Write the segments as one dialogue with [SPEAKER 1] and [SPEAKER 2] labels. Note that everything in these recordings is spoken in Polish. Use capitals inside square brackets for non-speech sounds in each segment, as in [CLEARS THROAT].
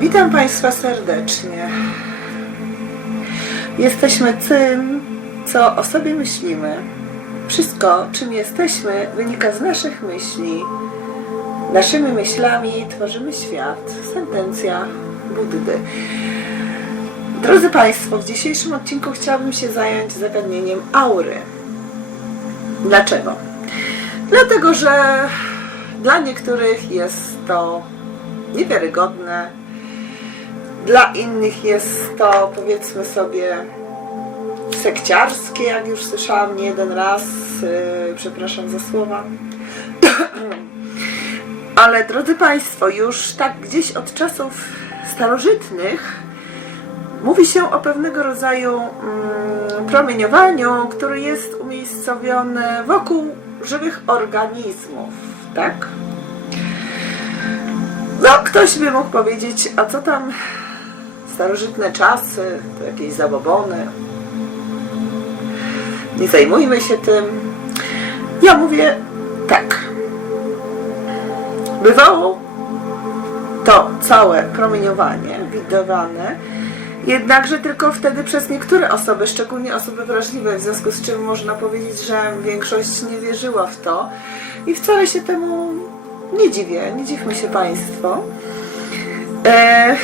[SPEAKER 1] Witam Państwa serdecznie. Jesteśmy tym, co o sobie myślimy. Wszystko, czym jesteśmy, wynika z naszych myśli. Naszymi myślami tworzymy świat. Sentencja Buddy. Drodzy Państwo, w dzisiejszym odcinku chciałabym się zająć zagadnieniem aury. Dlaczego? Dlatego, że dla niektórych jest to niewiarygodne, dla innych jest to, powiedzmy sobie, sekciarskie, jak już słyszałam nie jeden raz, yy, przepraszam za słowa. [CLEARS THROAT] Ale drodzy Państwo, już tak gdzieś od czasów starożytnych mówi się o pewnego rodzaju mm, promieniowaniu, które jest umiejscowione wokół żywych organizmów, tak? No, ktoś by mógł powiedzieć, a co tam starożytne czasy, to jakieś zabobony. Nie zajmujmy się tym. Ja mówię tak. Bywało to całe promieniowanie widowane, jednakże tylko wtedy przez niektóre osoby, szczególnie osoby wrażliwe, w związku z czym można powiedzieć, że większość nie wierzyła w to i wcale się temu nie dziwię, nie dziwmy się Państwo. E,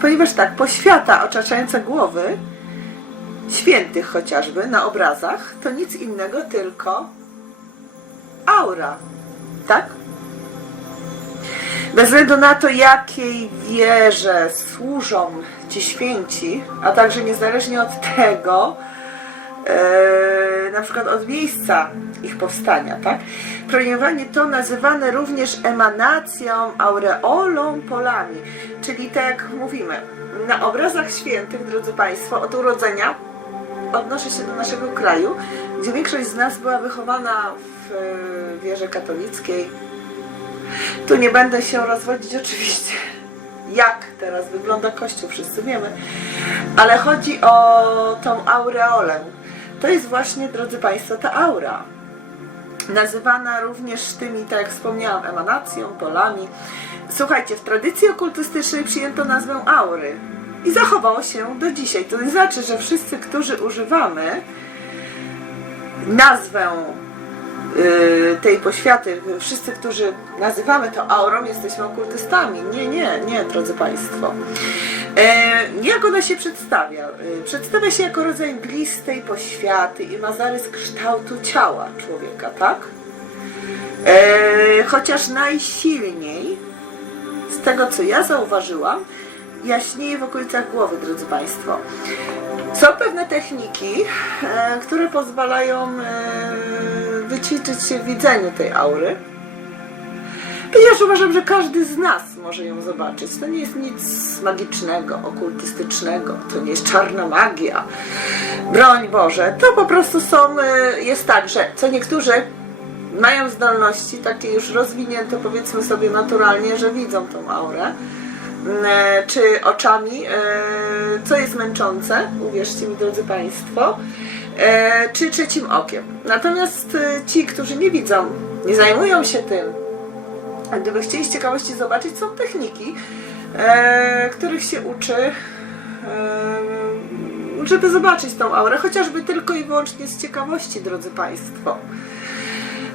[SPEAKER 1] ponieważ tak, poświata otaczająca głowy, świętych chociażby na obrazach, to nic innego, tylko aura. Tak? Bez względu na to, jakiej wierze służą ci święci, a także niezależnie od tego, na przykład od miejsca ich powstania, tak? Promieniowanie to nazywane również emanacją, aureolą, polami, czyli tak jak mówimy, na obrazach świętych, drodzy Państwo, od urodzenia odnoszę się do naszego kraju, gdzie większość z nas była wychowana w e, wierze katolickiej. Tu nie będę się rozwodzić oczywiście, jak teraz wygląda Kościół, wszyscy wiemy, ale chodzi o tą aureolę. To jest właśnie, drodzy Państwo, ta aura. Nazywana również tymi, tak jak wspomniałam, emanacją, polami. Słuchajcie, w tradycji okultystycznej przyjęto nazwę aury i zachowało się do dzisiaj. To nie znaczy, że wszyscy, którzy używamy nazwę y, tej poświaty, wszyscy, którzy nazywamy to aurą, jesteśmy okultystami. Nie, nie, nie, drodzy Państwo. E, jak ona się przedstawia? E, Przedstawia się jako rodzaj glistej poświaty i ma zarys kształtu ciała człowieka, tak? E, chociaż najsilniej, z tego co ja zauważyłam, jaśnieje w okolicach głowy, drodzy Państwo. Są pewne techniki, które pozwalają wyćwiczyć się w widzeniu tej aury. Ponieważ uważam, że każdy z nas może ją zobaczyć. To nie jest nic magicznego, okultystycznego, to nie jest czarna magia. Broń Boże, to po prostu są, e, jest tak, że co niektórzy mają zdolności takie już rozwinięte, powiedzmy sobie naturalnie, że widzą tą aurę e, czy oczami, e, co jest męczące, uwierzcie mi drodzy Państwo, czy trzecim okiem. Natomiast ci, którzy nie widzą, nie zajmują się tym, gdyby chcieli z ciekawości zobaczyć, są techniki, e, których się uczy, e, żeby zobaczyć tą aurę, chociażby tylko i wyłącznie z ciekawości, drodzy Państwo.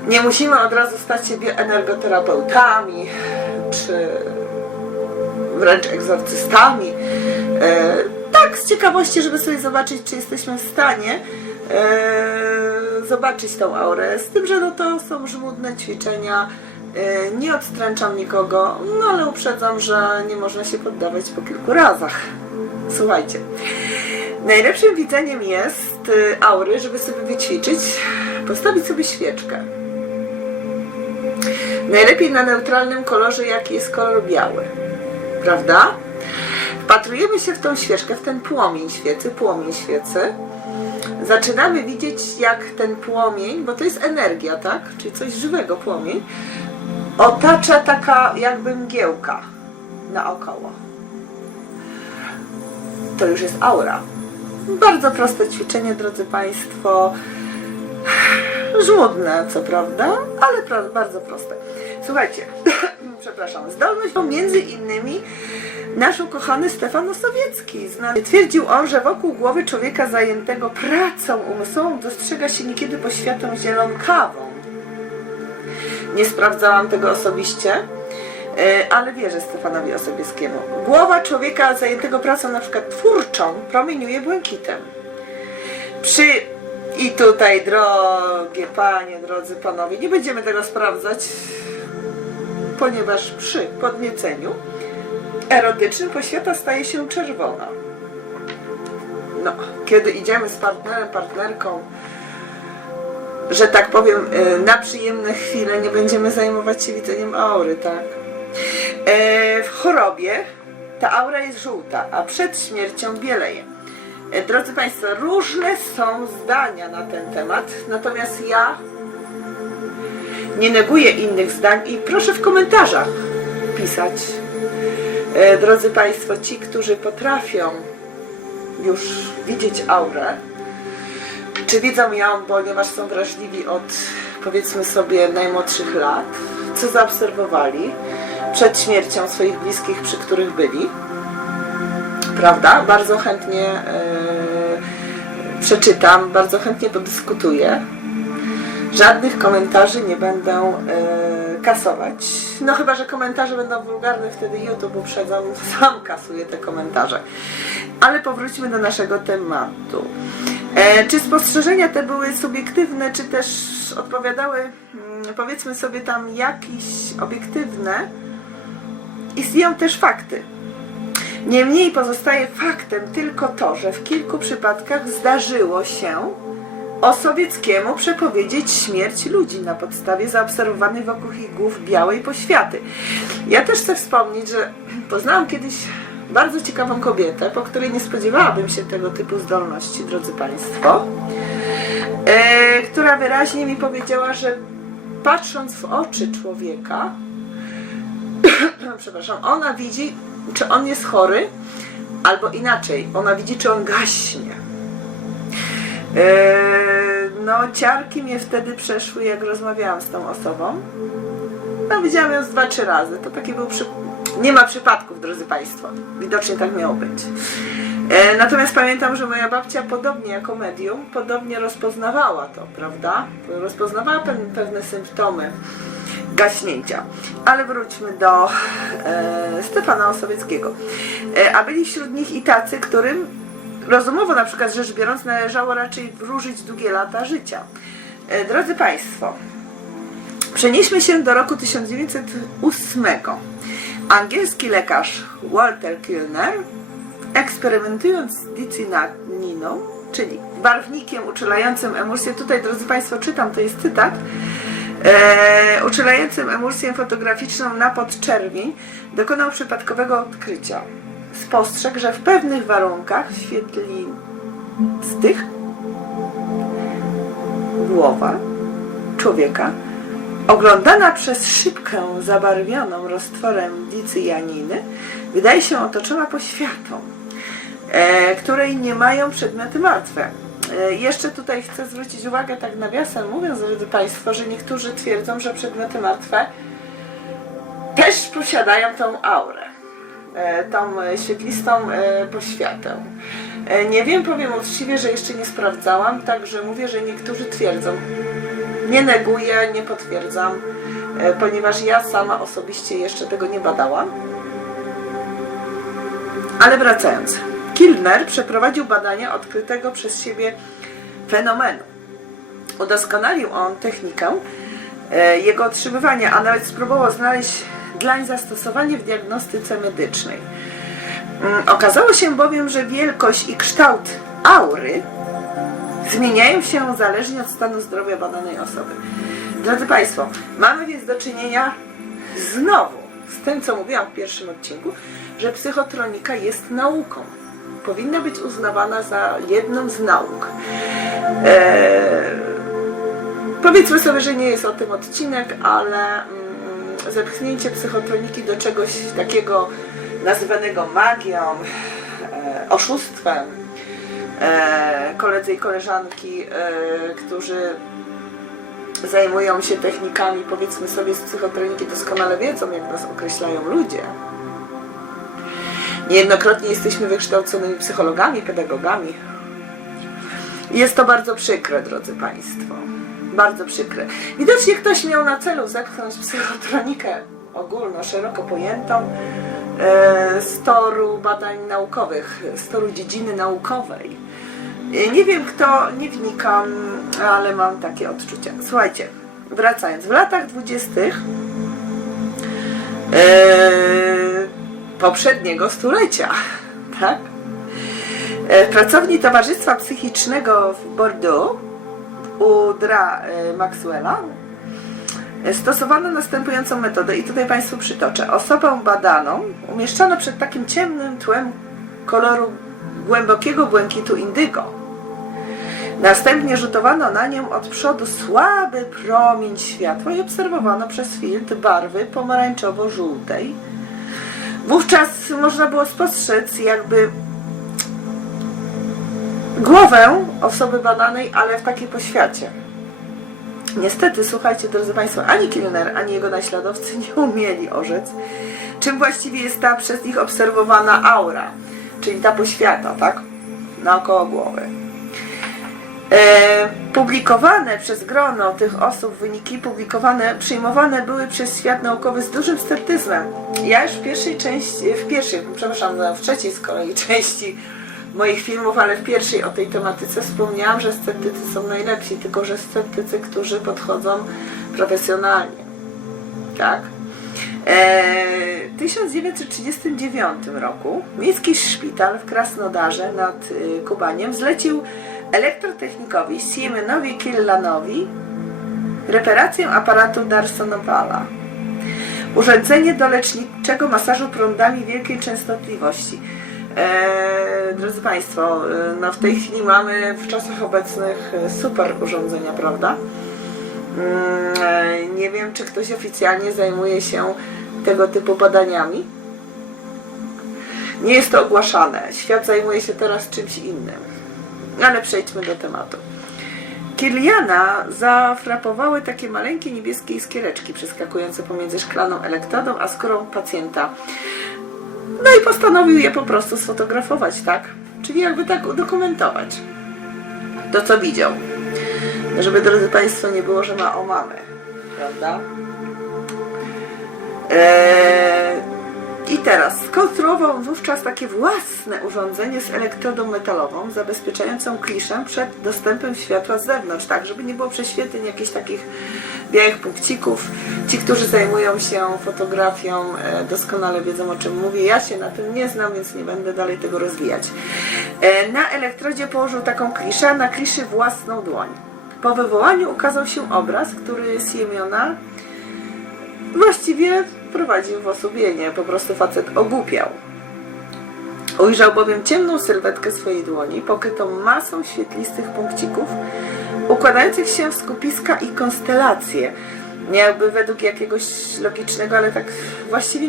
[SPEAKER 1] Nie musimy od razu stać się energoterapeutami, czy wręcz egzorcystami. E, tak, z ciekawości, żeby sobie zobaczyć, czy jesteśmy w stanie e, zobaczyć tą aurę. Z tym, że no to są żmudne ćwiczenia. E, nie odstręczam nikogo, no ale uprzedzam, że nie można się poddawać po kilku razach. Słuchajcie. Najlepszym widzeniem jest e, aury, żeby sobie wyćwiczyć, postawić sobie świeczkę. Najlepiej na neutralnym kolorze, jaki jest kolor biały. Prawda? Wpatrujemy się w tą świeczkę, w ten płomień świecy, płomień świecy. Zaczynamy widzieć, jak ten płomień, bo to jest energia, tak? Czyli coś żywego, płomień, otacza taka jakby mgiełka naokoło. To już jest aura. Bardzo proste ćwiczenie, drodzy Państwo. Żmudne, co prawda, ale bardzo proste. Słuchajcie, [CLEARS THROAT] przepraszam, zdolność między innymi nasz ukochany Stefan Osowiecki. Twierdził on, że wokół głowy człowieka zajętego pracą umysłową dostrzega się niekiedy poświatą zielonkawą. Nie sprawdzałam tego osobiście, e, ale wierzę Stefanowi Osobieckiemu. Głowa człowieka zajętego pracą na przykład twórczą promieniuje błękitem. Przy i tutaj, drogie panie, drodzy panowie, nie będziemy tego sprawdzać, ponieważ przy podnieceniu erotycznym poświata staje się czerwona. No, kiedy idziemy z partnerem, partnerką, że tak powiem, y, na przyjemne chwile, nie będziemy zajmować się widzeniem aury, tak? E, W chorobie ta aura jest żółta, a przed śmiercią bieleje. E, Drodzy Państwo, różne są zdania na ten temat, natomiast ja nie neguję innych zdań i proszę w komentarzach pisać. E, Drodzy Państwo, ci, którzy potrafią już widzieć aurę, czy widzą ją, ponieważ są wrażliwi od powiedzmy sobie najmłodszych lat, co zaobserwowali przed śmiercią swoich bliskich, przy których byli, prawda? Bardzo chętnie e, przeczytam, bardzo chętnie podyskutuję. Żadnych komentarzy nie będę e, kasować. No chyba, że komentarze będą wulgarne, wtedy YouTube uprzedzą, [LAUGHS] sam kasuje te komentarze. Ale powróćmy do naszego tematu. E, czy spostrzeżenia te były subiektywne, czy też odpowiadały, mm, powiedzmy sobie tam, jakieś obiektywne? Istnieją też fakty. Niemniej pozostaje faktem tylko to, że w kilku przypadkach zdarzyło się Osowieckiemu przepowiedzieć śmierć ludzi na podstawie zaobserwowanej wokół ich głów białej poświaty. Ja też chcę wspomnieć, że poznałam kiedyś bardzo ciekawą kobietę, po której nie spodziewałabym się tego typu zdolności, drodzy Państwo, e, która wyraźnie mi powiedziała, że patrząc w oczy człowieka, [COUGHS] przepraszam, ona widzi, czy on jest chory, albo inaczej, ona widzi, czy on gaśnie. Eee, No, ciarki mnie wtedy przeszły, jak rozmawiałam z tą osobą. No, widziałam ją z dwa, trzy razy. To taki był przy... Nie ma przypadków, drodzy Państwo. Widocznie tak miało być. E, natomiast pamiętam, że moja babcia podobnie jako medium, podobnie rozpoznawała to, prawda? Rozpoznawała pe- pewne symptomy gaśnięcia. Ale wróćmy do e, Stefana Osowieckiego. E, a byli wśród nich i tacy, którym rozumowo na przykład rzecz biorąc należało raczej wróżyć długie lata życia. E, drodzy Państwo, przenieśmy się do roku 1908. Angielski lekarz Walter Kilner eksperymentując z dicynaniną, czyli barwnikiem uczulającym emulsję, tutaj drodzy Państwo czytam, to jest cytat, e, uczulającym emulsję fotograficzną na podczerwień, dokonał przypadkowego odkrycia. Spostrzegł, że w pewnych warunkach świetlistych głowa człowieka oglądana przez szybkę zabarwioną roztworem dicyjaniny wydaje się otoczona poświatą, e, której nie mają przedmioty martwe. E, jeszcze tutaj chcę zwrócić uwagę, tak nawiasem mówiąc, drodzy Państwo, że niektórzy twierdzą, że przedmioty martwe też posiadają tą aurę, e, tą świetlistą e, poświatę. E, Nie wiem, powiem uczciwie, że jeszcze nie sprawdzałam, także mówię, że niektórzy twierdzą. Nie neguję, nie potwierdzam, e, ponieważ ja sama osobiście jeszcze tego nie badałam. Ale wracając, Kilner przeprowadził badania odkrytego przez siebie fenomenu. Udoskonalił on technikę e, jego otrzymywania, a nawet spróbował znaleźć dlań zastosowanie w diagnostyce medycznej. Mm, Okazało się bowiem, że wielkość i kształt aury zmieniają się zależnie od stanu zdrowia badanej osoby. Drodzy Państwo, mamy więc do czynienia znowu z tym, co mówiłam w pierwszym odcinku, że psychotronika jest nauką. Powinna być uznawana za jedną z nauk. Eee, powiedzmy sobie, że nie jest o tym odcinek, ale mm, zepchnięcie psychotroniki do czegoś takiego nazywanego magią, e, oszustwem, koledzy i koleżanki, e, którzy zajmują się technikami, powiedzmy sobie z psychotroniki, doskonale wiedzą, jak nas określają ludzie. Niejednokrotnie jesteśmy wykształconymi psychologami, pedagogami. Jest to bardzo przykre, drodzy Państwo. Bardzo przykre. Widocznie ktoś miał na celu zepchnąć psychotronikę ogólno, szeroko pojętą e, z toru badań naukowych, z toru dziedziny naukowej. E, Nie wiem kto, nie wnikam, ale mam takie odczucia. Słuchajcie, wracając, w latach dwudziestych e, poprzedniego stulecia, [LAUGHS] tak? E, W pracowni Towarzystwa Psychicznego w Bordeaux u Dra e, Maxwella stosowano następującą metodę i tutaj Państwu przytoczę. Osobę badaną umieszczono przed takim ciemnym tłem koloru głębokiego błękitu indygo. Następnie rzutowano na nią od przodu słaby promień światła i obserwowano przez filtr barwy pomarańczowo-żółtej. Wówczas można było spostrzec jakby głowę osoby badanej, ale w takiej poświacie. Niestety, słuchajcie, drodzy Państwo, ani Kilner, ani jego naśladowcy nie umieli orzec, czym właściwie jest ta przez nich obserwowana aura, czyli ta poświata, tak? Naokoło głowy. E, publikowane przez grono tych osób wyniki publikowane, przyjmowane były przez świat naukowy z dużym sceptyzmem. Ja już w pierwszej części, w pierwszej, przepraszam, no, w trzeciej z kolei [LAUGHS] części moich filmów, ale w pierwszej o tej tematyce wspomniałam, że sceptycy są najlepsi, tylko że sceptycy, którzy podchodzą profesjonalnie. Tak? E, W 1939 roku miejski szpital w Krasnodarze nad y, Kubaniem zlecił elektrotechnikowi Siemenowi Killanowi reparację aparatu Darsonowala. Urządzenie do leczniczego masażu prądami wielkiej częstotliwości. E, drodzy Państwo, e, no w tej chwili mamy w czasach obecnych e, super urządzenia, prawda? Mm, e, Nie wiem, czy ktoś oficjalnie zajmuje się tego typu badaniami. Nie jest to ogłaszane. Świat zajmuje się teraz czymś innym. Ale przejdźmy do tematu. Kirliana zafrapowały takie maleńkie niebieskie iskiereczki przeskakujące pomiędzy szklaną elektrodą a skórą pacjenta. No i postanowił je po prostu sfotografować, tak? Czyli jakby tak udokumentować to, co widział. Żeby, drodzy Państwo, nie było, że ma o mamy, prawda? Eee, teraz skonstruował wówczas takie własne urządzenie z elektrodą metalową, zabezpieczającą kliszę przed dostępem światła z zewnątrz, tak, żeby nie było prześwietleń jakichś takich białych punkcików. Ci, którzy zajmują się fotografią, e, doskonale wiedzą o czym mówię. Ja się na tym nie znam, więc nie będę dalej tego rozwijać. E, Na elektrodzie położył taką kliszę, na kliszy własną dłoń. Po wywołaniu ukazał się obraz, który Siemiona właściwie wprowadził w osłupienie. Po prostu facet ogłupiał. Ujrzał bowiem ciemną sylwetkę swojej dłoni, pokrytą masą świetlistych punkcików, układających się w skupiska i konstelacje. Jakby według jakiegoś logicznego, ale tak właściwie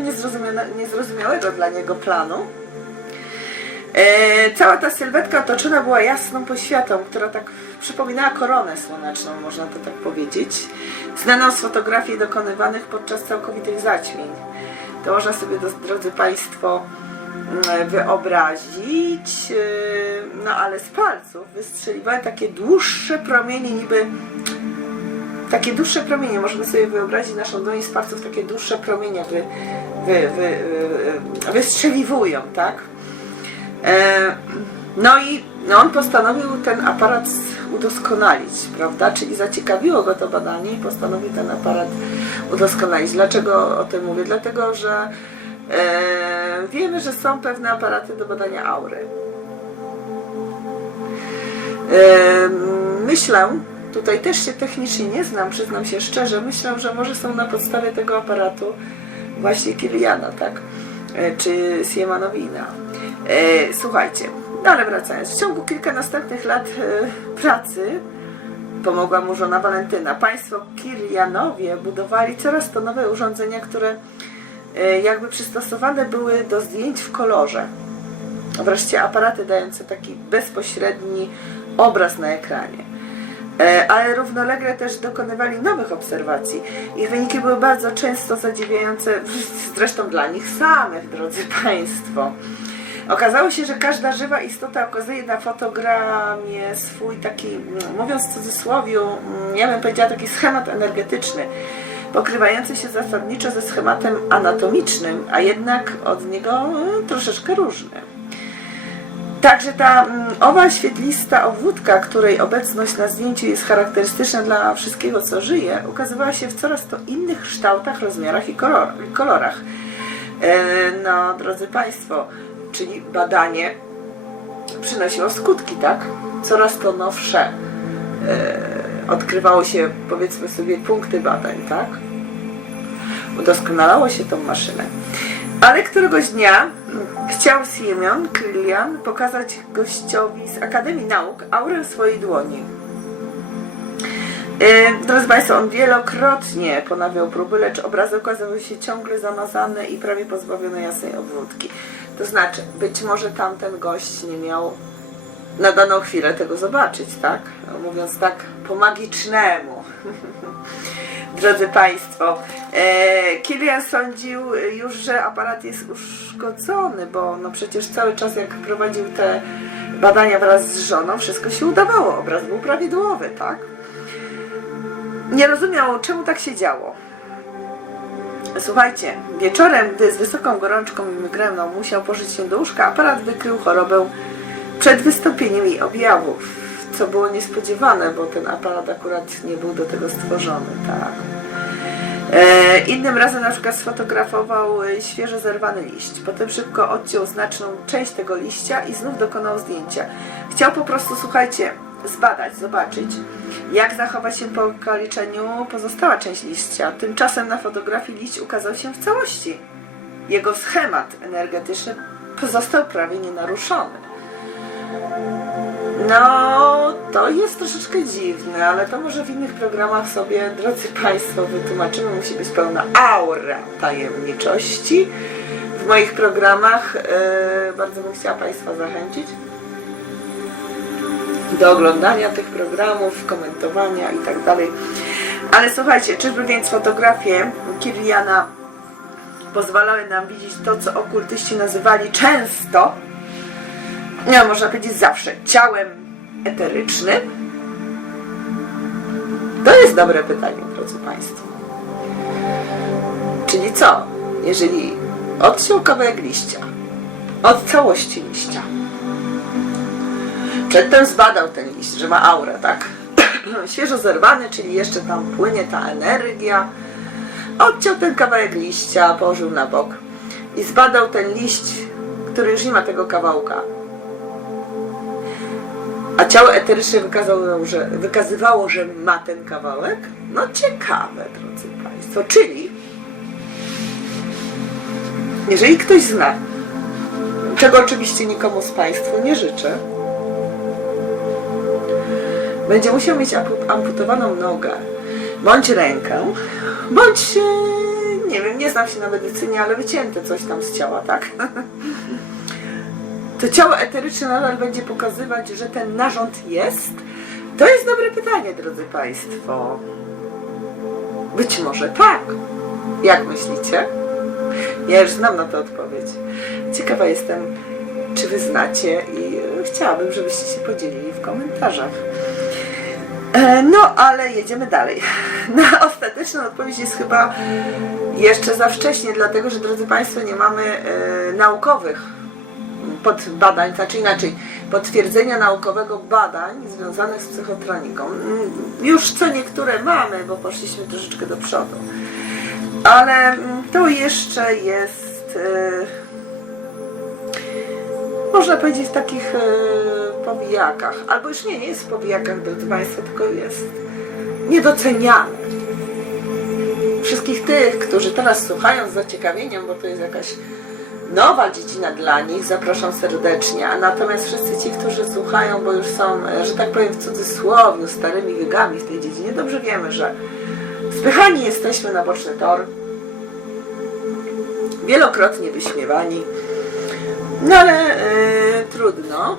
[SPEAKER 1] niezrozumiałego dla niego planu. E, cała ta sylwetka otoczona była jasną poświatą, która tak przypominała koronę słoneczną, można to tak powiedzieć, znaną z fotografii dokonywanych podczas całkowitych zaćmień. To można sobie, drodzy Państwo, mm, wyobrazić, e, no ale z palców wystrzeliwały takie dłuższe promienie, niby takie dłuższe promienie, możemy sobie wyobrazić naszą dłoń z palców, takie dłuższe promienie wy, wy, wy, wy, wystrzeliwują, tak? E, No i no on postanowił ten aparat udoskonalić, prawda? Czyli zaciekawiło go to badanie i postanowił ten aparat udoskonalić. Dlaczego o tym mówię? Dlatego, że e, wiemy, że są pewne aparaty do badania aury. E, myślę, tutaj też się technicznie nie znam, przyznam się szczerze, myślę, że może są na podstawie tego aparatu właśnie Kiliana, tak? E, Czy Siemanowina. E, Słuchajcie, no ale wracając, w ciągu kilka następnych lat e, pracy pomogła mu żona Walentyna. Państwo Kilianowie budowali coraz to nowe urządzenia, które jakby przystosowane były do zdjęć w kolorze. Wreszcie aparaty dające taki bezpośredni obraz na ekranie. E, ale równolegle też dokonywali nowych obserwacji. Ich wyniki były bardzo często zadziwiające, [LAUGHS] zresztą dla nich samych, drodzy Państwo. Okazało się, że każda żywa istota okazuje na fotogramie swój taki, mm, mówiąc w cudzysłowiu, mm, ja bym powiedziała taki schemat energetyczny, pokrywający się zasadniczo ze schematem anatomicznym, a jednak od niego mm, troszeczkę różny. Także ta mm, owal świetlista obwódka, której obecność na zdjęciu jest charakterystyczna dla wszystkiego, co żyje, ukazywała się w coraz to innych kształtach, rozmiarach i kolorach. E, no, drodzy Państwo, czyli badanie przynosiło skutki, tak? Coraz to nowsze e, odkrywało się, powiedzmy sobie, punkty badań, tak? Udoskonalało się tą maszynę. Ale któregoś dnia chciał Simeon Kilian pokazać gościowi z Akademii Nauk aurę swojej dłoni. Yy, Drodzy Państwo, on wielokrotnie ponawiał próby, lecz obrazy okazały się ciągle zamazane i prawie pozbawione jasnej obwódki. To znaczy, być może tamten gość nie miał na daną chwilę tego zobaczyć, tak? Mówiąc tak po magicznemu. [LAUGHS] Drodzy Państwo, e, Kilian sądził już, że aparat jest uszkodzony, bo no przecież cały czas jak prowadził te badania wraz z żoną, wszystko się udawało, obraz był prawidłowy, tak? Nie rozumiał, czemu tak się działo. Słuchajcie, wieczorem, gdy z wysoką gorączką i migreną musiał pożyć się do łóżka, aparat wykrył chorobę przed wystąpieniem jej objawów, co było niespodziewane, bo ten aparat akurat nie był do tego stworzony, tak. E, innym razem na przykład sfotografował e, świeżo zerwany liść, potem szybko odciął znaczną część tego liścia i znów dokonał zdjęcia. Chciał po prostu, słuchajcie, zbadać, zobaczyć, jak zachowa się po okaliczeniu pozostała część liścia. Tymczasem na fotografii liść ukazał się w całości. Jego schemat energetyczny pozostał prawie nienaruszony. No, to jest troszeczkę dziwne, ale to może w innych programach sobie, drodzy Państwo, wytłumaczymy. Musi być pełna aura tajemniczości. W moich programach e, bardzo bym chciała Państwa zachęcić do oglądania tych programów, komentowania i tak dalej. Ale słuchajcie, czyżby więc fotografie Kiriana pozwalały nam widzieć to, co okultyści nazywali często no, można powiedzieć zawsze, ciałem eterycznym? To jest dobre pytanie, drodzy Państwo. Czyli co, jeżeli odciął kawałek liścia od całości liścia, przedtem zbadał ten liść, że ma aurę, tak? [CLEARS THROAT] Świeżo zerwany, czyli jeszcze tam płynie ta energia, odciął ten kawałek liścia, położył na bok i zbadał ten liść, który już nie ma tego kawałka, a ciało eteryczne wykazało, że, wykazywało, że ma ten kawałek? No ciekawe, drodzy Państwo. Czyli, jeżeli ktoś zna, czego oczywiście nikomu z Państwu nie życzę, będzie musiał mieć ampu- amputowaną nogę, bądź rękę, bądź, e, nie wiem, nie znam się na medycynie, ale wycięte coś tam z ciała, tak? [LAUGHS] to ciało eteryczne nadal będzie pokazywać, że ten narząd jest? To jest dobre pytanie, drodzy Państwo. Być może tak. Jak myślicie? Ja już znam na to odpowiedź. Ciekawa jestem, czy Wy znacie i e, chciałabym, żebyście się podzielili w komentarzach. E, No, ale jedziemy dalej. [LAUGHS] Na ostateczną odpowiedź jest chyba jeszcze za wcześnie, dlatego że, drodzy Państwo, nie mamy e, naukowych pod badań, znaczy inaczej, potwierdzenia naukowego badań związanych z psychotroniką. Mm, Już co niektóre mamy, bo poszliśmy troszeczkę do przodu. Ale mm, to jeszcze jest, e, można powiedzieć, w takich e, powijakach. Albo już nie, nie jest w powijakach, drodzy Państwo, tylko jest niedoceniane. Wszystkich tych, którzy teraz słuchają z zaciekawieniem, bo to jest jakaś nowa dziedzina dla nich, zapraszam serdecznie. A natomiast wszyscy ci, którzy słuchają, bo już są, e, że tak powiem w cudzysłowie, starymi wiegami w tej dziedzinie, dobrze wiemy, że spychani jesteśmy na boczny tor, wielokrotnie wyśmiewani, no ale e, trudno.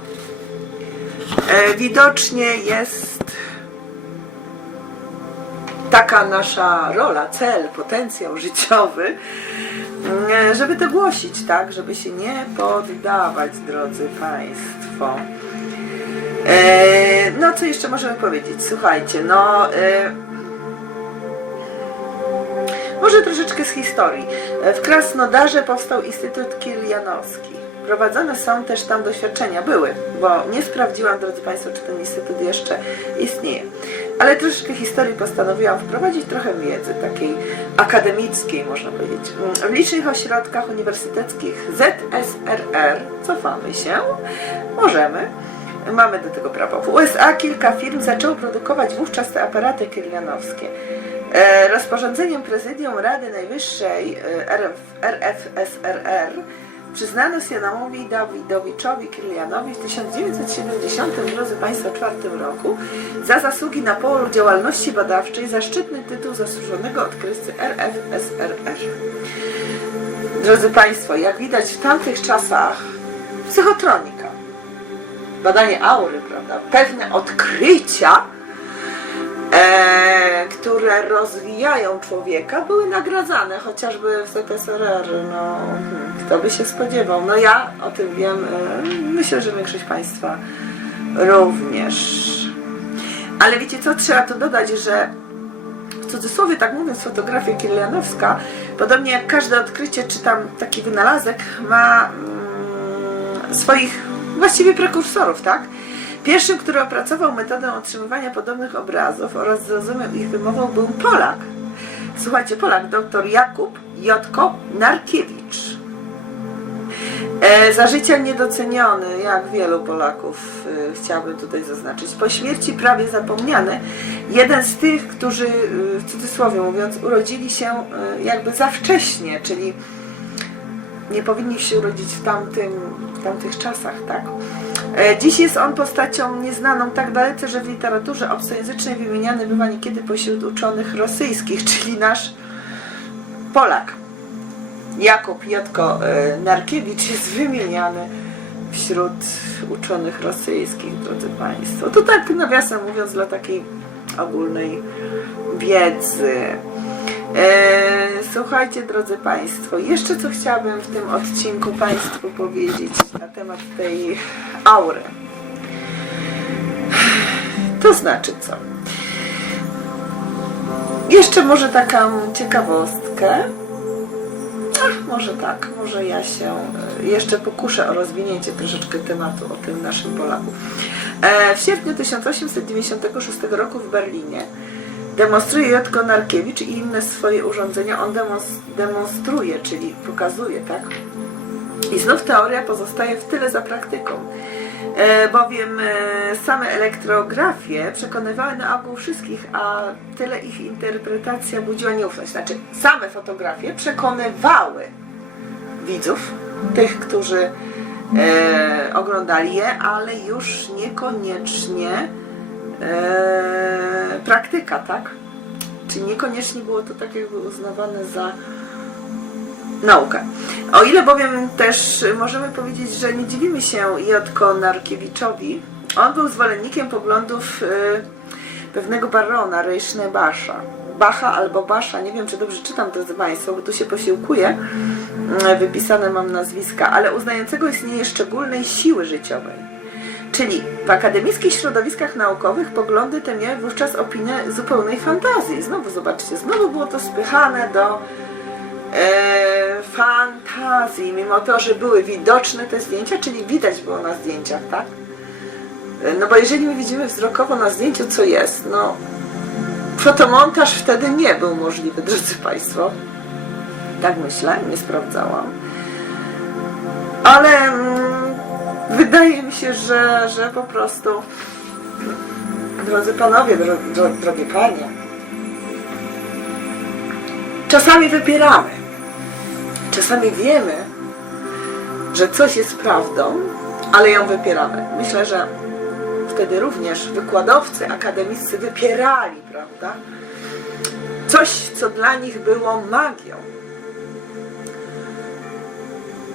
[SPEAKER 1] E, widocznie jest taka nasza rola, cel, potencjał życiowy, e, żeby to głosić, tak? Żeby się nie poddawać, drodzy Państwo. E, no, co jeszcze możemy powiedzieć? Słuchajcie, no. E, może troszeczkę z historii. W Krasnodarze powstał Instytut Kirjanowski. Prowadzone są też tam doświadczenia, były, bo nie sprawdziłam, drodzy Państwo, czy ten instytut jeszcze istnieje. Ale troszeczkę historii postanowiłam wprowadzić trochę wiedzy, takiej akademickiej, można powiedzieć. W licznych ośrodkach uniwersyteckich ZSRR, cofamy się, możemy, mamy do tego prawo. W USA kilka firm zaczęło produkować wówczas te aparaty kirlianowskie. E, Rozporządzeniem Prezydium Rady Najwyższej e, RF, RFSRR przyznano Sianamowi Dawidowiczowi Kirlianowi w 1970, drodzy Państwo, czwartym roku za zasługi na polu działalności badawczej zaszczytny tytuł zasłużonego odkrywcy RFSRR. Drodzy Państwo, jak widać w tamtych czasach psychotronika, badanie aury, prawda, pewne odkrycia e, które rozwijają człowieka, były nagradzane, chociażby w ZSRR. No, hmm, kto by się spodziewał? No ja o tym wiem, e, myślę, że większość Państwa również. Ale wiecie co, trzeba tu dodać, że w cudzysłowie, tak mówiąc, fotografia kirlianowska, podobnie jak każde odkrycie, czy tam taki wynalazek, ma mm, swoich właściwie prekursorów, tak? Pierwszym, który opracował metodę otrzymywania podobnych obrazów oraz zrozumiał ich wymową był Polak. Słuchajcie, Polak, dr Jakub Jotko Narkiewicz. E, za życia niedoceniony, jak wielu Polaków e, chciałabym tutaj zaznaczyć. Po śmierci prawie zapomniany, jeden z tych, którzy, e, w cudzysłowie mówiąc, urodzili się e, jakby za wcześnie, czyli nie powinni się urodzić w, tamtym, w tamtych czasach, tak? E, Dziś jest on postacią nieznaną tak dalece, że w literaturze obcojęzycznej wymieniany bywa niekiedy pośród uczonych rosyjskich, [LAUGHS] czyli nasz Polak. Jakub Jotko e, Narkiewicz jest wymieniany wśród uczonych rosyjskich, drodzy Państwo. To tak nawiasem mówiąc dla takiej ogólnej wiedzy. E, słuchajcie, drodzy Państwo, jeszcze co chciałabym w tym odcinku Państwu powiedzieć na temat tej aury. To znaczy co? Jeszcze może taką ciekawostkę. Ach, może tak, może ja się e, jeszcze pokuszę o rozwinięcie troszeczkę tematu o tym naszym Polaku. E, W sierpniu 1896 roku w Berlinie demonstruje Jotko Narkiewicz i inne swoje urządzenia. On demonstruje, czyli pokazuje, tak? I znów teoria pozostaje w tyle za praktyką. E, bowiem e, same elektrografie przekonywały na ogół wszystkich, a tyle ich interpretacja budziła nieufność. Znaczy, same fotografie przekonywały widzów, tych, którzy e, oglądali je, ale już niekoniecznie e, praktyka, tak? Czyli niekoniecznie było to tak jakby uznawane za naukę. O ile bowiem też możemy powiedzieć, że nie dziwimy się Jotko Narkiewiczowi, on był zwolennikiem poglądów y, pewnego barona Rejszne Basza. Bacha albo Basza, nie wiem czy dobrze czytam, drodzy Państwo, bo tu się posiłkuję, y, wypisane mam nazwiska, ale uznającego istnienie szczególnej siły życiowej. Czyli w akademickich środowiskach naukowych poglądy te miały wówczas opinię zupełnej fantazji. Znowu zobaczcie, znowu było to spychane do e, fantazji, mimo to, że były widoczne te zdjęcia, czyli widać było na zdjęciach, tak? E, No bo jeżeli my widzimy wzrokowo na zdjęciu, co jest, no fotomontaż wtedy nie był możliwy, drodzy Państwo. Tak myślę, nie sprawdzałam. Ale mm, wydaje mi się, że, że po prostu drodzy panowie, dro, dro, drogie panie, czasami wybieramy. Czasami wiemy, że coś jest prawdą, ale ją wypieramy. Myślę, że wtedy również wykładowcy akademiccy wypierali, prawda? Coś, co dla nich było magią.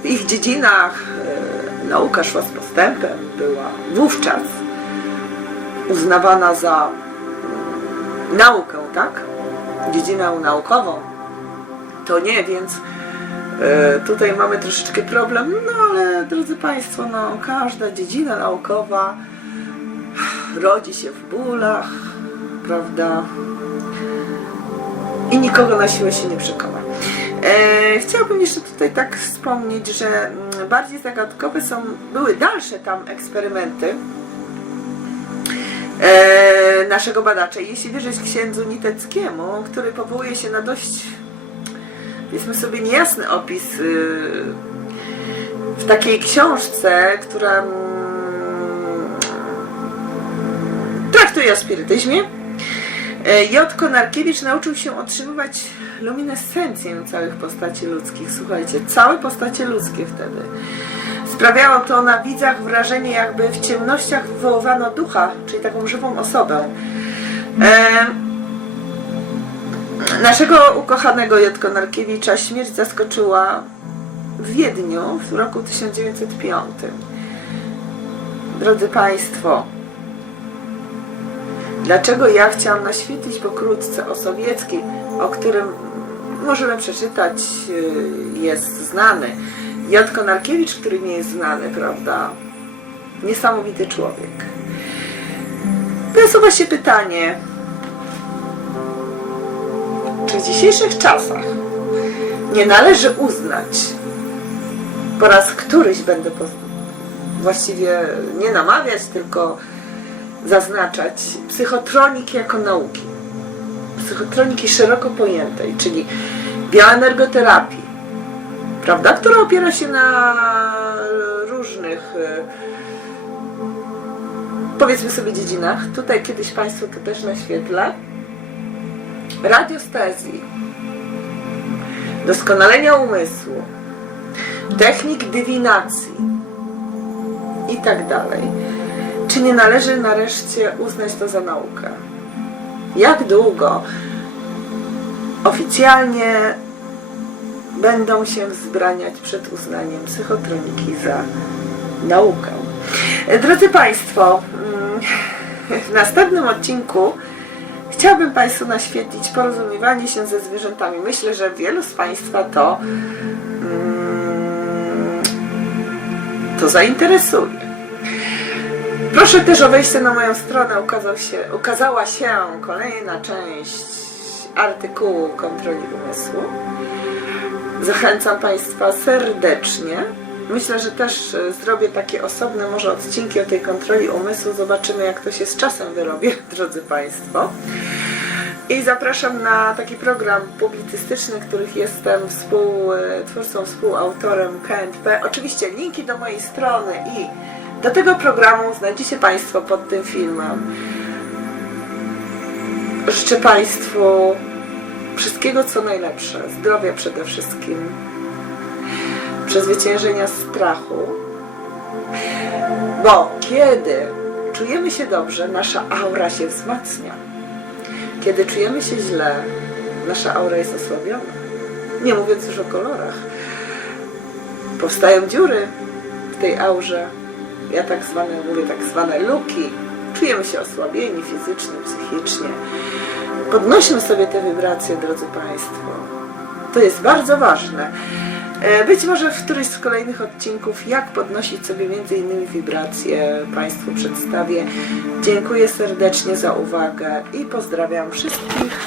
[SPEAKER 1] W ich dziedzinach e, nauka szła z postępem, była wówczas uznawana za mm, naukę, tak? dziedzinę naukową, to nie, więc e, tutaj mamy troszeczkę problem, no ale drodzy Państwo, no każda dziedzina naukowa rodzi się w bólach, prawda? I nikogo na siłę się nie przekona. E, chciałabym jeszcze tutaj tak wspomnieć, że mm, bardziej zagadkowe są, były dalsze tam eksperymenty e, naszego badacza. Jeśli wierzyć księdzu Niteckiemu, który powołuje się na dość, powiedzmy sobie, niejasny opis y, w takiej książce, która mm, traktuje o spirytyzmie. E, J. Konarkiewicz nauczył się otrzymywać luminescencję całych postaci ludzkich. Słuchajcie, całe postacie ludzkie wtedy. Sprawiało to na widzach wrażenie, jakby w ciemnościach wywoływano ducha, czyli taką żywą osobę. E, naszego ukochanego J. Konarkiewicza śmierć zaskoczyła w Wiedniu w roku 1905. Drodzy Państwo, Dlaczego ja chciałam naświetlić pokrótce o sowieckim, o którym możemy przeczytać, yy, jest znany. J. Konarkiewicz, który nie jest znany, prawda? Niesamowity człowiek. Nasuwa się pytanie, czy w dzisiejszych czasach nie należy uznać, po raz któryś będę właściwie nie namawiać, tylko zaznaczać psychotroniki jako nauki. Psychotroniki szeroko pojętej, czyli bioenergoterapii, prawda, która opiera się na różnych e, powiedzmy sobie dziedzinach. Tutaj kiedyś Państwu to też naświetlę. Radiostezji, doskonalenia umysłu, technik dywinacji i tak dalej. Czy nie należy nareszcie uznać to za naukę? Jak długo oficjalnie będą się wzbraniać przed uznaniem psychotroniki za naukę? Drodzy Państwo, mm, w następnym odcinku chciałabym Państwu naświetlić porozumiewanie się ze zwierzętami. Myślę, że wielu z Państwa to, mm, to zainteresuje. Proszę też o wejście na moją stronę. Ukazał się, ukazała się kolejna część artykułu kontroli umysłu. Zachęcam Państwa serdecznie. Myślę, że też e, zrobię takie osobne może odcinki o tej kontroli umysłu. Zobaczymy, jak to się z czasem wyrobi, [LAUGHS] drodzy Państwo. I zapraszam na taki program publicystyczny, których jestem współtwórcą, współautorem KNP. Oczywiście linki do mojej strony i do tego programu znajdziecie Państwo pod tym filmem. Życzę Państwu wszystkiego co najlepsze, zdrowia przede wszystkim, przezwyciężenia strachu, bo kiedy czujemy się dobrze, nasza aura się wzmacnia. Kiedy czujemy się źle, nasza aura jest osłabiona. Nie mówiąc już o kolorach. Powstają dziury w tej aurze. Ja tak zwane, mówię tak zwane luki. Czujemy się osłabieni fizycznie, psychicznie. Podnośmy sobie te wibracje, drodzy Państwo. To jest bardzo ważne. E, Być może w którymś z kolejnych odcinków, jak podnosić sobie między innymi wibracje, Państwu przedstawię. Dziękuję serdecznie za uwagę i pozdrawiam wszystkich